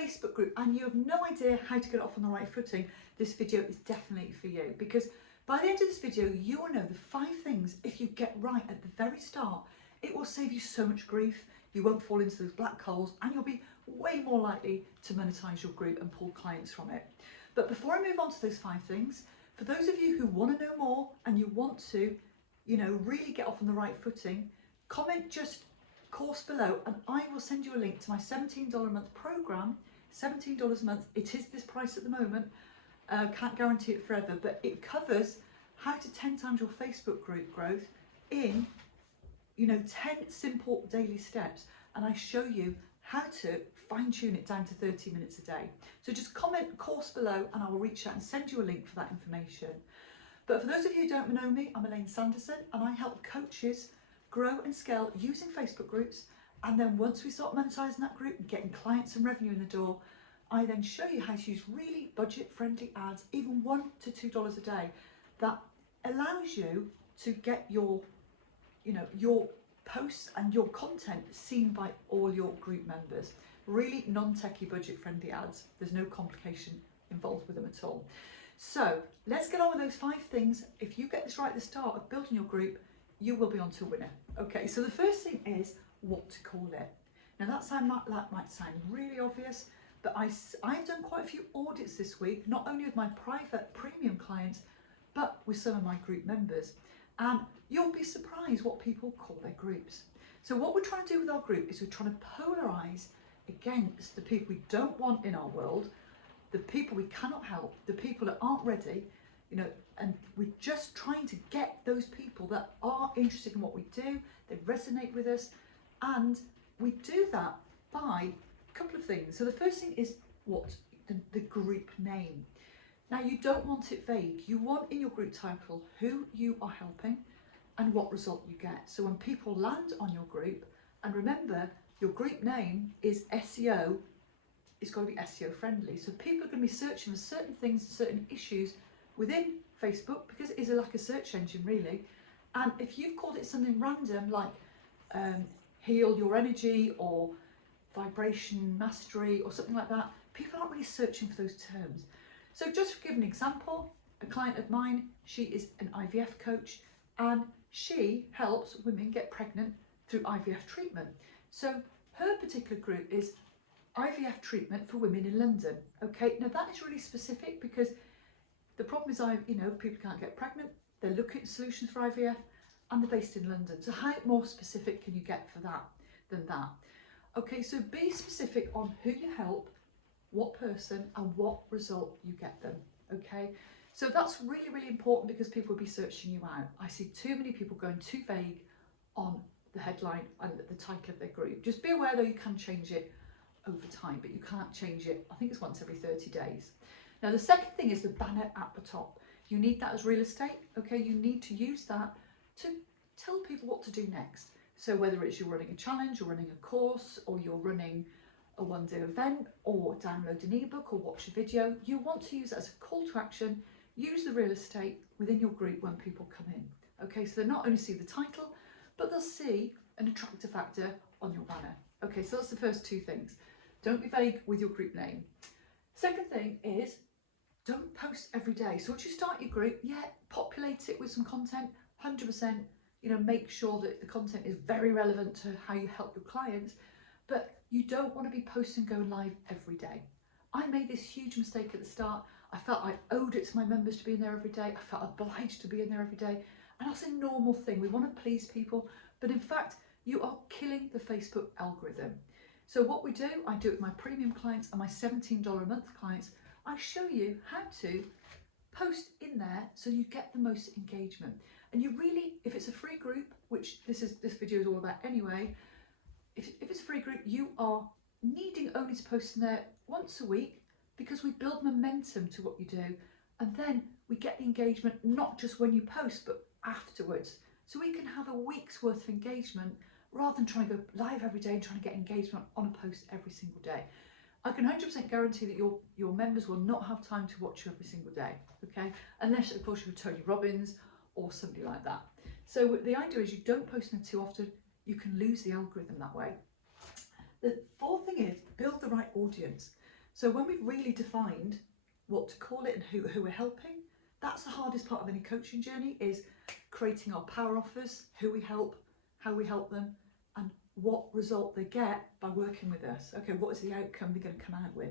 Facebook group and you have no idea how to get it off on the right footing, this video is definitely for you, because by the end of this video, you will know the 5 things, if you get right at the very start, it will save you so much grief. You won't fall into those black holes and you'll be way more likely to monetize your group and pull clients from it. But before I move on to those 5 things, for those of you who want to know more and you want to, really get off on the right footing, comment just course below and I will send you a link to my $17 a month program. $17 a month, it is this price at the moment. Can't guarantee it forever, but it covers how to 10 times your Facebook group growth in 10 simple daily steps, and I show you how to fine tune it down to 30 minutes a day. So just comment course below and I will reach out and send you a link for that information. But for those of you who don't know me, I'm Elaine Sanderson and I help coaches grow and scale using Facebook groups, and then once we start monetizing that group and getting clients and revenue in the door, I then show you how to use really budget friendly ads, even $1 to $2 a day, that allows you to get your posts and your content seen by all your group members. Really non-techie budget friendly ads. There's no complication involved with them at all. So let's get on with those 5 things. If you get this right at the start of building your group, you will be on to a winner. Okay, so the first thing is what to call it. Now that might sound really obvious, but I've done quite a few audits this week, not only with my private premium clients, but with some of my group members. And you'll be surprised what people call their groups. So what we're trying to do with our group is we're trying to polarize against the people we don't want in our world, the people we cannot help, the people that aren't ready, and we're just trying to get those people that are interested in what we do, they resonate with us, and we do that by a couple of things. So the first thing is the group name. Now you don't want it vague. You want in your group title who you are helping and what result you get. So when people land on your group, and remember your group name is SEO, it's got to be SEO friendly. So people are going to be searching for certain things, certain issues within Facebook, because it is like a search engine really. And if you've called it something random like heal your energy or vibration mastery or something like that, people aren't really searching for those terms. So just to give an example, a client of mine, she is an IVF coach and she helps women get pregnant through IVF treatment. So her particular group is IVF treatment for women in London. Okay, now that is really specific because the problem is people can't get pregnant, they're looking at solutions for IVF and they're based in London. So how more specific can you get for that than that? Okay, so be specific on who you help, what person and what result you get them. Okay, so that's really, really important because people will be searching you out. I see too many people going too vague on the headline and the title of their group. Just be aware though, you can change it over time, but you can't change it, I think it's once every 30 days. Now the second thing is the banner at the top. You need that as real estate. Okay, you need to use that to tell people what to do next. So whether it's you're running a challenge, you're running a course, or you're running a one-day event, or download an ebook or watch a video, you want to use it as a call to action. Use the real estate within your group when people come in. Okay, so they not only see the title, but they'll see an attractor factor on your banner. Okay, so that's the first 2 things. Don't be vague with your group name. Second thing is, don't post every day. So once you start your group, populate it with some content, 100%, make sure that the content is very relevant to how you help your clients, but you don't want to be posting going live every day. I made this huge mistake at the start. I felt I owed it to my members to be in there every day. I felt obliged to be in there every day. And that's a normal thing. We want to please people, but in fact, you are killing the Facebook algorithm. So what we do, I do it with my premium clients and my $17 a month clients. I show you how to post in there so you get the most engagement. And you really, if it's a free group, which this video is all about anyway, if it's a free group, you are needing only to post in there once a week, because we build momentum to what you do. And then we get the engagement, not just when you post, but afterwards. So we can have a week's worth of engagement rather than trying to go live every day and trying to get engagement on a post every single day. I can 100% guarantee that your members will not have time to watch you every single day, okay? Unless, of course, you're Tony Robbins or somebody like that. So the idea is you don't post them too often, you can lose the algorithm that way. The fourth thing is build the right audience. So when we've really defined what to call it and who we're helping, that's the hardest part of any coaching journey, is creating our power offers, who we help, how we help them, and what result they get by working with us. Okay, what is the outcome they're going to come out with?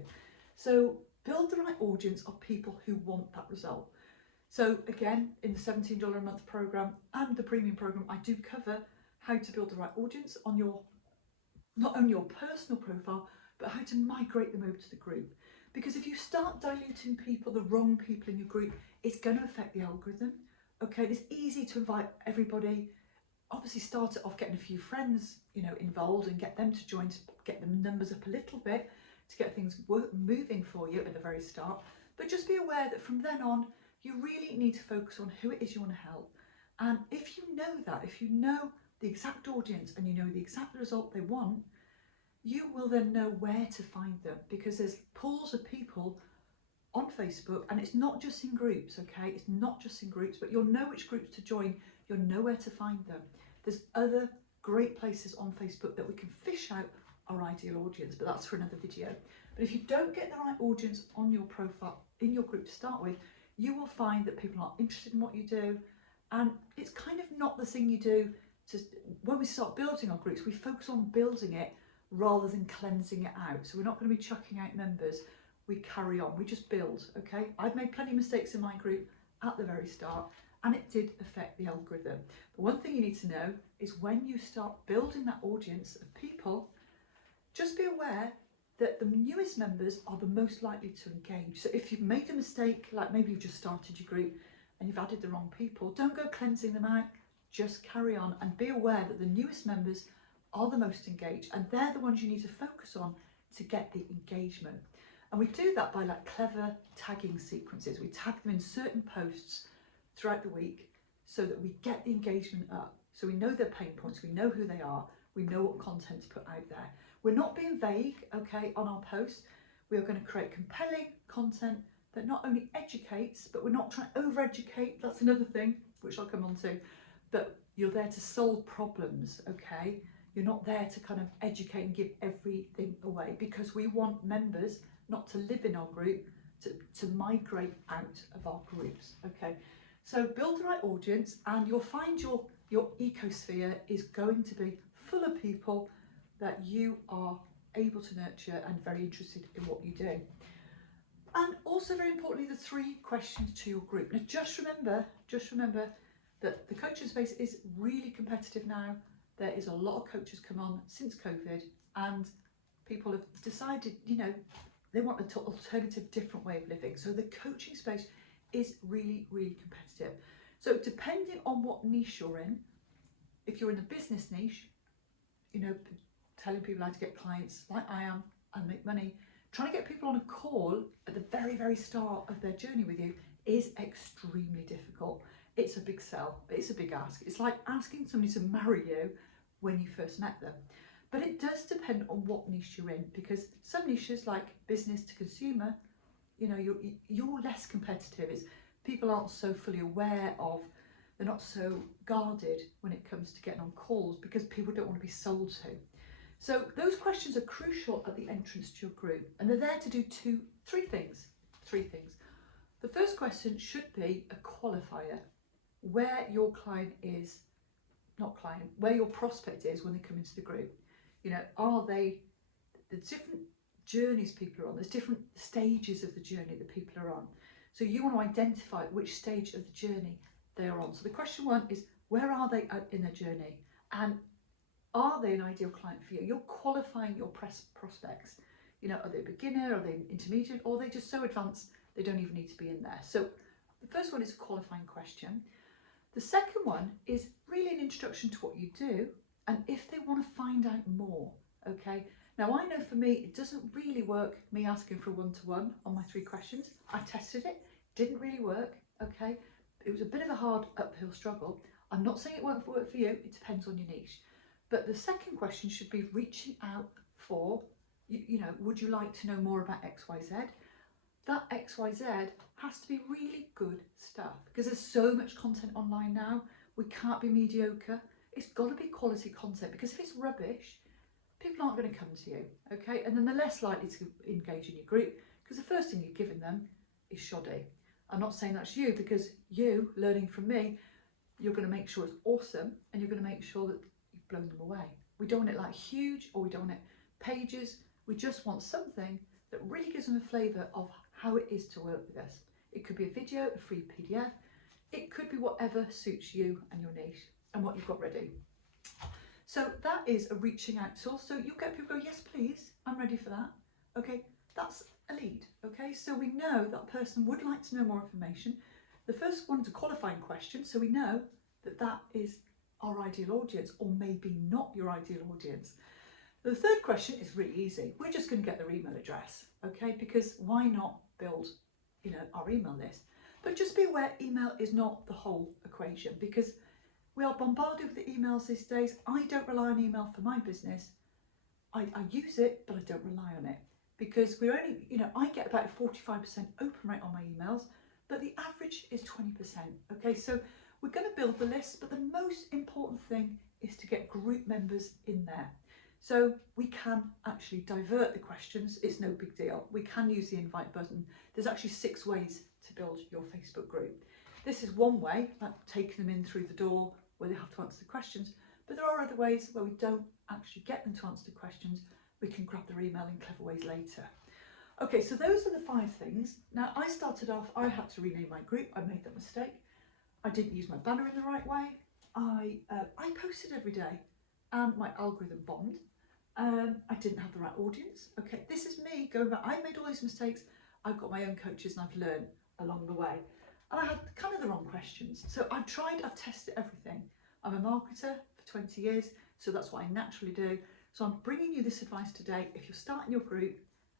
So build the right audience of people who want that result. So again, in the $17 a month program and the premium program, I do cover how to build the right audience on your, not only your personal profile, but how to migrate them over to the group. Because if you start diluting people, the wrong people in your group, it's going to affect the algorithm. Okay, it's easy to invite everybody. Obviously start it off getting a few friends, involved, and get them to join, to get the numbers up a little bit, to get things moving for you at the very start. But just be aware that from then on, you really need to focus on who it is you want to help. And if you know that, if you know the exact audience and you know the exact result they want, you will then know where to find them, because there's pools of people on Facebook, and it's not just in groups, okay? It's not just in groups, but you'll know which groups to join, you'll know where to find them. There's other great places on Facebook that we can fish out our ideal audience, but that's for another video. But if you don't get the right audience on your profile, in your group to start with, you will find that people aren't interested in what you do, and it's kind of not the thing you do. When we start building our groups, we focus on building it rather than cleansing it out. So we're not going to be chucking out members, we carry on, we just build, okay? I've made plenty of mistakes in my group at the very start, and it did affect the algorithm. But one thing you need to know is when you start building that audience of people, just be aware that the newest members are the most likely to engage. So if you've made a mistake, like maybe you've just started your group and you've added the wrong people, don't go cleansing them out, just carry on and be aware that the newest members are the most engaged, and they're the ones you need to focus on to get the engagement. And we do that by like clever tagging sequences. We tag them in certain posts throughout the week so that we get the engagement up. So we know their pain points, we know who they are, we know what content to put out there. We're not being vague, okay, on our posts. We are going to create compelling content that not only educates, but we're not trying to over-educate. That's another thing, which I'll come on to. But you're there to solve problems, okay? You're not there to kind of educate and give everything away, because we want members not to live in our group, to migrate out of our groups, okay? So build the right audience, and you'll find your ecosphere is going to be full of people that you are able to nurture and very interested in what you do. And also, very importantly, the 3 questions to your group. Now just remember that the coaching space is really competitive now. There is a lot of coaches come on since COVID, and people have decided, they want an alternative, different way of living. So the coaching space is really, really competitive. So depending on what niche you're in, if you're in the business niche, telling people how to get clients like I am and make money, trying to get people on a call at the very, very start of their journey with you is extremely difficult. It's a big sell, it's a big ask. It's like asking somebody to marry you when you first met them. But it does depend on what niche you're in, because some niches like business to consumer, you're less competitive. It's people aren't so fully aware of, they're not so guarded when it comes to getting on calls, because people don't want to be sold to. So those questions are crucial at the entrance to your group, and they're there to do 3 things. The first question should be a qualifier, where your client is, where your prospect is when they come into the group. Are they, the different journeys people are on, there's different stages of the journey that people are on. So you want to identify which stage of the journey they are on. So the question 1 is, where are they in their journey? And are they an ideal client for you? You're qualifying your prospects. Are they a beginner, are they intermediate, or are they just so advanced they don't even need to be in there? So the first one is a qualifying question. The second one is really an introduction to what you do, and if they want to find out more, okay? Now I know for me, it doesn't really work, me asking for a one-to-one on my 3 questions. I tested it, didn't really work, okay? It was a bit of a hard uphill struggle. I'm not saying it won't work for you, it depends on your niche. But the second question should be reaching out for, would you like to know more about XYZ? That XYZ has to be really good stuff, because there's so much content online now. We can't be mediocre. It's got to be quality content, because if it's rubbish, people aren't going to come to you, okay? And then they're less likely to engage in your group because the first thing you're giving them is shoddy. I'm not saying that's you, because you, learning from me, you're going to make sure it's awesome and you're going to make sure that you've blown them away. We don't want it like huge, or we don't want it pages. We just want something that really gives them a flavour of how it is to work with us. It could be a video, a free PDF. It could be whatever suits you and your niche and what you've got ready. So that is a reaching out tool. So you'll get people go, yes, please, I'm ready for that. Okay, that's a lead. Okay, so we know that person would like to know more information. The first one is a qualifying question, so we know that that is our ideal audience, or maybe not your ideal audience. The third question is really easy. We're just going to get their email address, okay? Because why not build, our email list? But just be aware, email is not the whole equation, because we are bombarded with the emails these days. I don't rely on email for my business. I use it, but I don't rely on it, because we're only, I get about a 45% open rate on my emails, but the average is 20%. Okay, so we're going to build the list, but the most important thing is to get group members in there. So we can actually divert the questions. It's no big deal. We can use the invite button. There's actually 6 ways to build your Facebook group. This is one way, like taking them in through the door where they have to answer the questions, but there are other ways where we don't actually get them to answer the questions. We can grab their email in clever ways later. Okay, so those are the 5 things. Now, I started off, I had to rename my group. I made that mistake. I didn't use my banner in the right way. I posted every day and my algorithm bombed. I didn't have the right audience. Okay, this is me going back. I made all these mistakes. I've got my own coaches and I've learned along the way. And I had kind of the wrong questions. So I've tested everything. I'm a marketer for 20 years, so that's what I naturally do. So I'm bringing you this advice today. If you're starting your group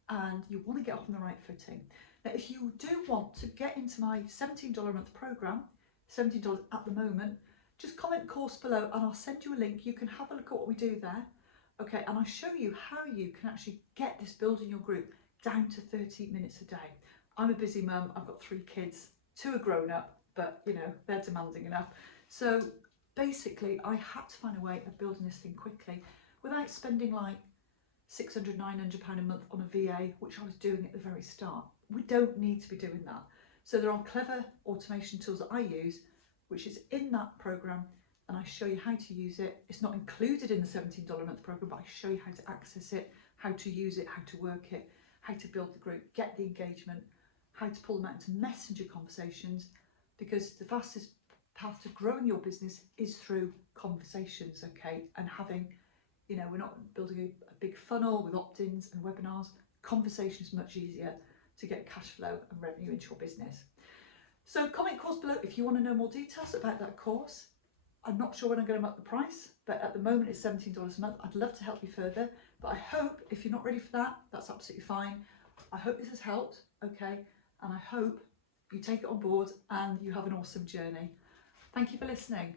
and you want to get off on the right footing. Now, if you do want to get into my $17 a month program, $17 at the moment, just comment course below and I'll send you a link. You can have a look at what we do there. Okay, and I show you how you can actually get this building your group down to 30 minutes a day. I'm a busy mum, I've got 3 kids, 2 are grown up, but they're demanding enough. So basically I had to find a way of building this thing quickly without spending like £600, £900 a month on a VA, which I was doing at the very start. We don't need to be doing that. So there are clever automation tools that I use, which is in that program, and I show you how to use it. It's not included in the $17 a month program, but I show you how to access it, how to use it, how to work it, how to build the group, get the engagement, how to pull them out into messenger conversations, because the fastest path to growing your business is through conversations, okay? And having, we're not building a big funnel with opt-ins and webinars. Conversation is much easier to get cash flow and revenue into your business. So comment course below if you want to know more details about that course. I'm not sure when I'm going to up the price, but at the moment it's $17 a month. I'd love to help you further, but I hope if you're not ready for that, that's absolutely fine. I hope this has helped, okay? And I hope you take it on board and you have an awesome journey. Thank you for listening.